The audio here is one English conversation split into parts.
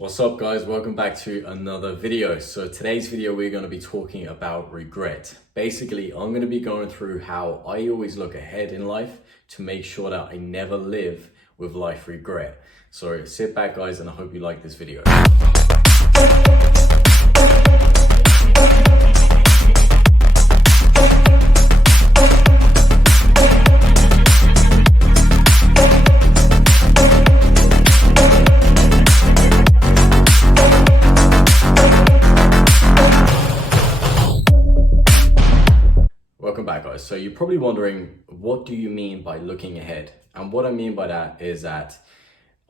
What's up guys, welcome back to another video. So today's video we're going to be talking about regret. Basically, I'm going to be going through how I always look ahead in life to make sure that I never live with life regret. So sit back guys and I hope you like this video. Welcome back guys. So you're probably wondering, what do you mean by looking ahead? And what I mean by that is that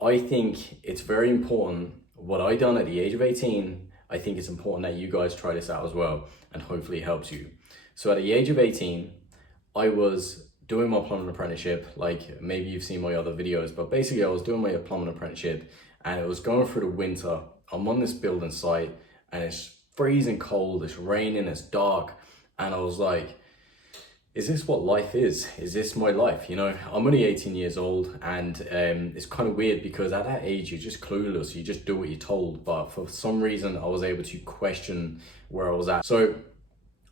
I think it's very important what I done at the age of 18. I think it's important that you guys try this out as well and hopefully it helps you. So at the age of 18, I was doing my plumbing apprenticeship. Like maybe you've seen my other videos, but basically I was doing my plumbing apprenticeship and it was going through the winter. I'm on this building site and it's freezing cold, it's raining, it's dark. And I was like, is this what life is? Is this my life? You know, I'm only 18 years old and it's kind of weird because at that age, you're just clueless. You just do what you're told. But for some reason, I was able to question where I was at. So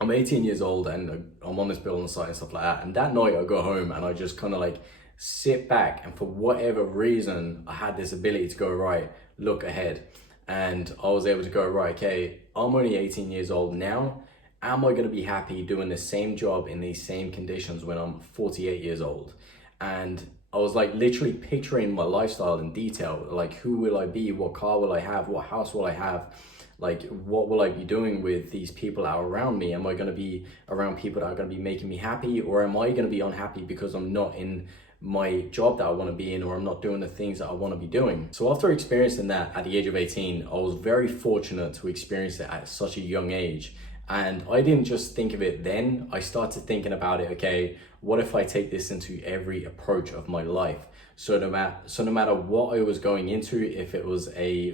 I'm 18 years old and I'm on this building site and stuff like that. And that night I go home and I just kind of like sit back, and for whatever reason, I had this ability to go, right, look ahead. And I was able to go, right, okay, I'm only 18 years old now. Am I going to be happy doing the same job in these same conditions when I'm 48 years old? And I was like literally picturing my lifestyle in detail. Like, who will I be? What car will I have? What house will I have? Like, what will I be doing with these people that are around me? Am I going to be around people that are going to be making me happy? Or am I going to be unhappy because I'm not in my job that I want to be in, or I'm not doing the things that I want to be doing? So after experiencing that at the age of 18, I was very fortunate to experience it at such a young age. And I didn't just think of it then, I started thinking about it, okay, what if I take this into every approach of my life? So no matter what I was going into, if it was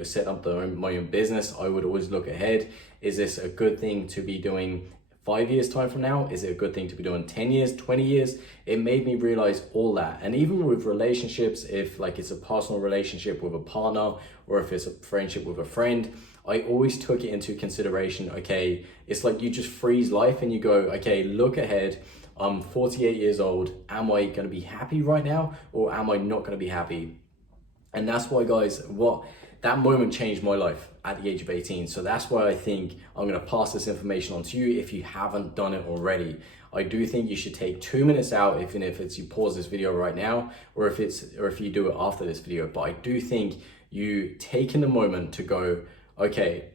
set up my own business, I would always look ahead. Is this a good thing to be doing 5 years time from now? Is it a good thing to be doing 10 years, 20 years? It made me realize all that. And even with relationships, if like it's a personal relationship with a partner, or if it's a friendship with a friend, I always took it into consideration. Okay, it's like you just freeze life and you go, okay, look ahead. I'm 48 years old. Am I going to be happy right now, or am I not going to be happy? And that's why, guys, that moment changed my life at the age of 18. So that's why I think I'm going to pass this information on to you if you haven't done it already. I do think you should take 2 minutes out, even if it's you pause this video right now, or if you do it after this video. But I do think you taking the moment to go, okay,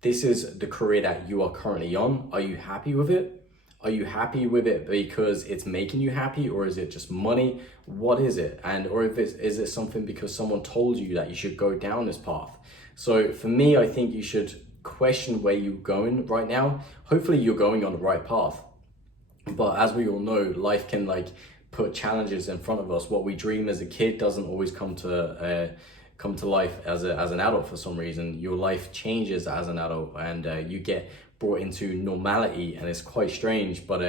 this is the career that you are currently on. Are you happy with it? Are you happy with it because it's making you happy, or is it just money? What is it? Or is it something because someone told you that you should go down this path? So for me, I think you should question where you're going right now. Hopefully you're going on the right path. But as we all know, life can like put challenges in front of us. What we dream as a kid doesn't always come to life as an adult. For some reason, your life changes as an adult and you get brought into normality, and it's quite strange. But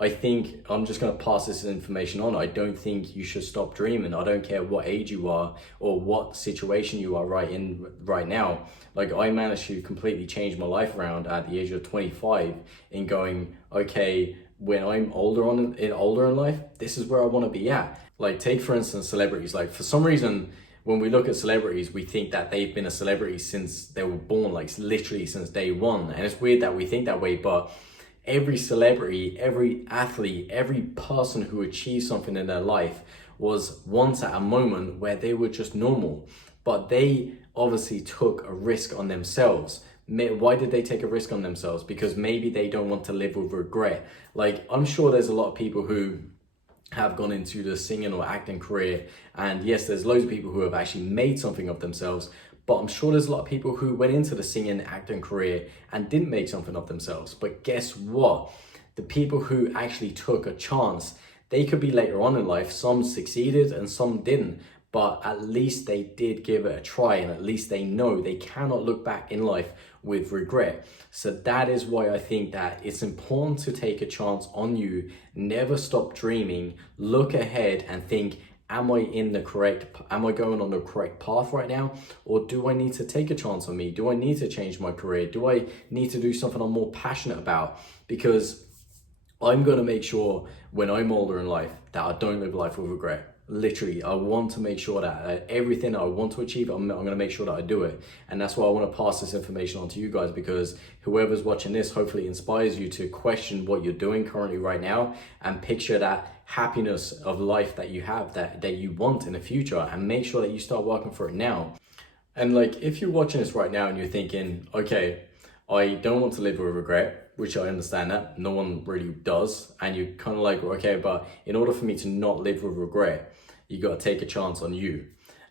I think I'm just going to pass this information on. I don't think you should stop dreaming. I don't care what age you are or what situation you are right now. Like, I managed to completely change my life around at the age of 25 in going, okay, when I'm older in life, this is where I want to be at. Like, take for instance celebrities. Like, for some reason, when we look at celebrities, we think that they've been a celebrity since they were born, like literally since day one. And it's weird that we think that way, but every celebrity, every athlete, every person who achieved something in their life was once at a moment where they were just normal, but they obviously took a risk on themselves. Why did they take a risk on themselves? Because maybe they don't want to live with regret. Like, I'm sure there's a lot of people who have gone into the singing or acting career, and yes, there's loads of people who have actually made something of themselves, but I'm sure there's a lot of people who went into the singing acting career and didn't make something of themselves. But guess what? The people who actually took a chance, they could be later on in life, some succeeded and some didn't, but at least they did give it a try, and at least they know they cannot look back in life with regret. So that is why I think that it's important to take a chance on you. Never stop dreaming, look ahead and think, am I going on the correct path right now? Or do I need to take a chance on me? Do I need to change my career? Do I need to do something I'm more passionate about? Because I'm going to make sure when I'm older in life that I don't live life with regret. Literally, I want to make sure that everything I want to achieve, I'm going to make sure that I do it. And that's why I want to pass this information on to you guys, because whoever's watching this hopefully inspires you to question what you're doing currently right now and picture that happiness of life that you have, that you want in the future, and make sure that you start working for it now. And like, if you're watching this right now and you're thinking, okay, I don't want to live with regret, which I understand that no one really does. And you're kind of like, okay, but in order for me to not live with regret, you got to take a chance on you.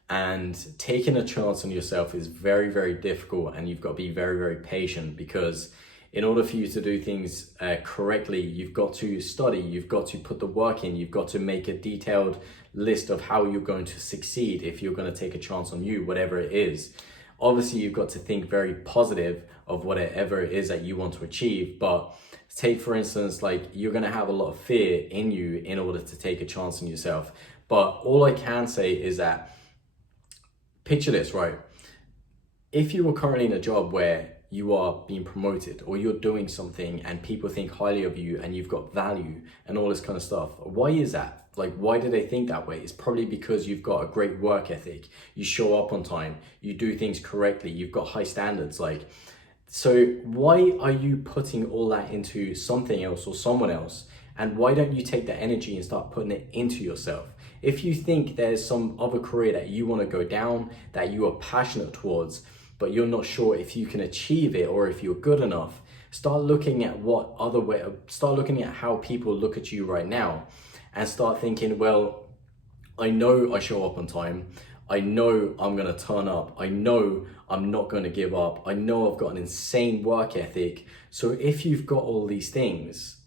And taking a chance on yourself is very, very difficult. And you've got to be very, very patient, because in order for you to do things correctly, you've got to study, you've got to put the work in, you've got to make a detailed list of how you're going to succeed if you're going to take a chance on you, whatever it is. Obviously, you've got to think very positive of whatever it is that you want to achieve. But take, for instance, like, you're going to have a lot of fear in you in order to take a chance on yourself. But all I can say is that, picture this, right? If you were currently in a job where you are being promoted, or you're doing something and people think highly of you and you've got value and all this kind of stuff, why is that? Like, why do they think that way? It's probably because you've got a great work ethic. You show up on time, you do things correctly, you've got high standards. Like, so why are you putting all that into something else or someone else? And why don't you take that energy and start putting it into yourself? If you think there's some other career that you want to go down, that you are passionate towards, but you're not sure if you can achieve it or if you're good enough, start looking at start looking at how people look at you right now, and start thinking, well, I know I show up on time. I know I'm going to turn up. I know I'm not going to give up. I know I've got an insane work ethic. So if you've got all these things,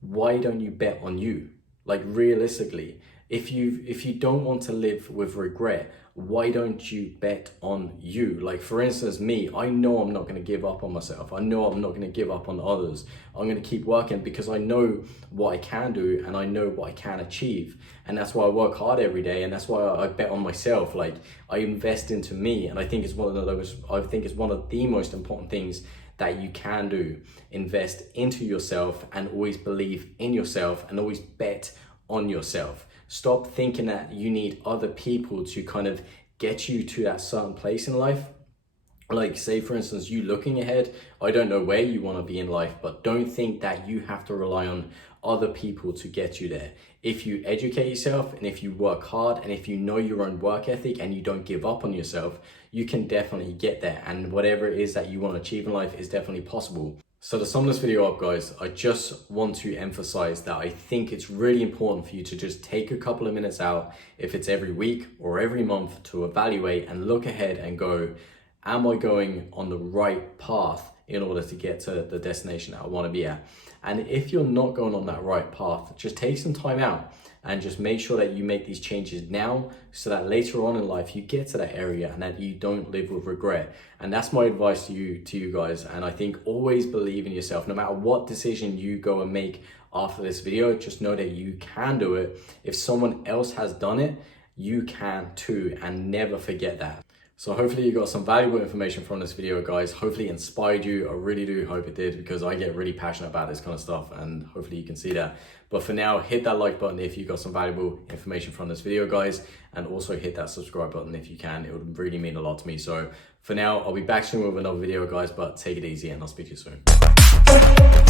why don't you bet on you? Like, realistically, if you don't want to live with regret, why don't you bet on you? Like, for instance, me, I know I'm not going to give up on myself. I know I'm not going to give up on others. I'm going to keep working because I know what I can do and I know what I can achieve. And that's why I work hard every day, and that's why I bet on myself. Like, I invest into me, and I think it's one of the most important things that you can do. Invest into yourself and always believe in yourself and always bet on yourself. Stop thinking that you need other people to kind of get you to that certain place in life. Like, say, for instance, you looking ahead, I don't know where you want to be in life, but don't think that you have to rely on other people to get you there. If you educate yourself and if you work hard and if you know your own work ethic and you don't give up on yourself, you can definitely get there. And whatever it is that you want to achieve in life is definitely possible. So to sum this video up, guys, I just want to emphasize that I think it's really important for you to just take a couple of minutes out, if it's every week or every month, to evaluate and look ahead and go, am I going on the right path in order to get to the destination that I want to be at? And if you're not going on that right path, just take some time out and just make sure that you make these changes now, so that later on in life you get to that area and that you don't live with regret. And that's my advice to you guys. And I think always believe in yourself. No matter what decision you go and make after this video, just know that you can do it. If someone else has done it, you can too, and never forget that. So hopefully you got some valuable information from this video, guys. Hopefully it inspired you. I really do hope it did, because I get really passionate about this kind of stuff, and hopefully you can see that. But for now, hit that like button if you got some valuable information from this video, guys, and also hit that subscribe button if you can. It would really mean a lot to me. So for now, I'll be back soon with another video, guys, but take it easy and I'll speak to you soon.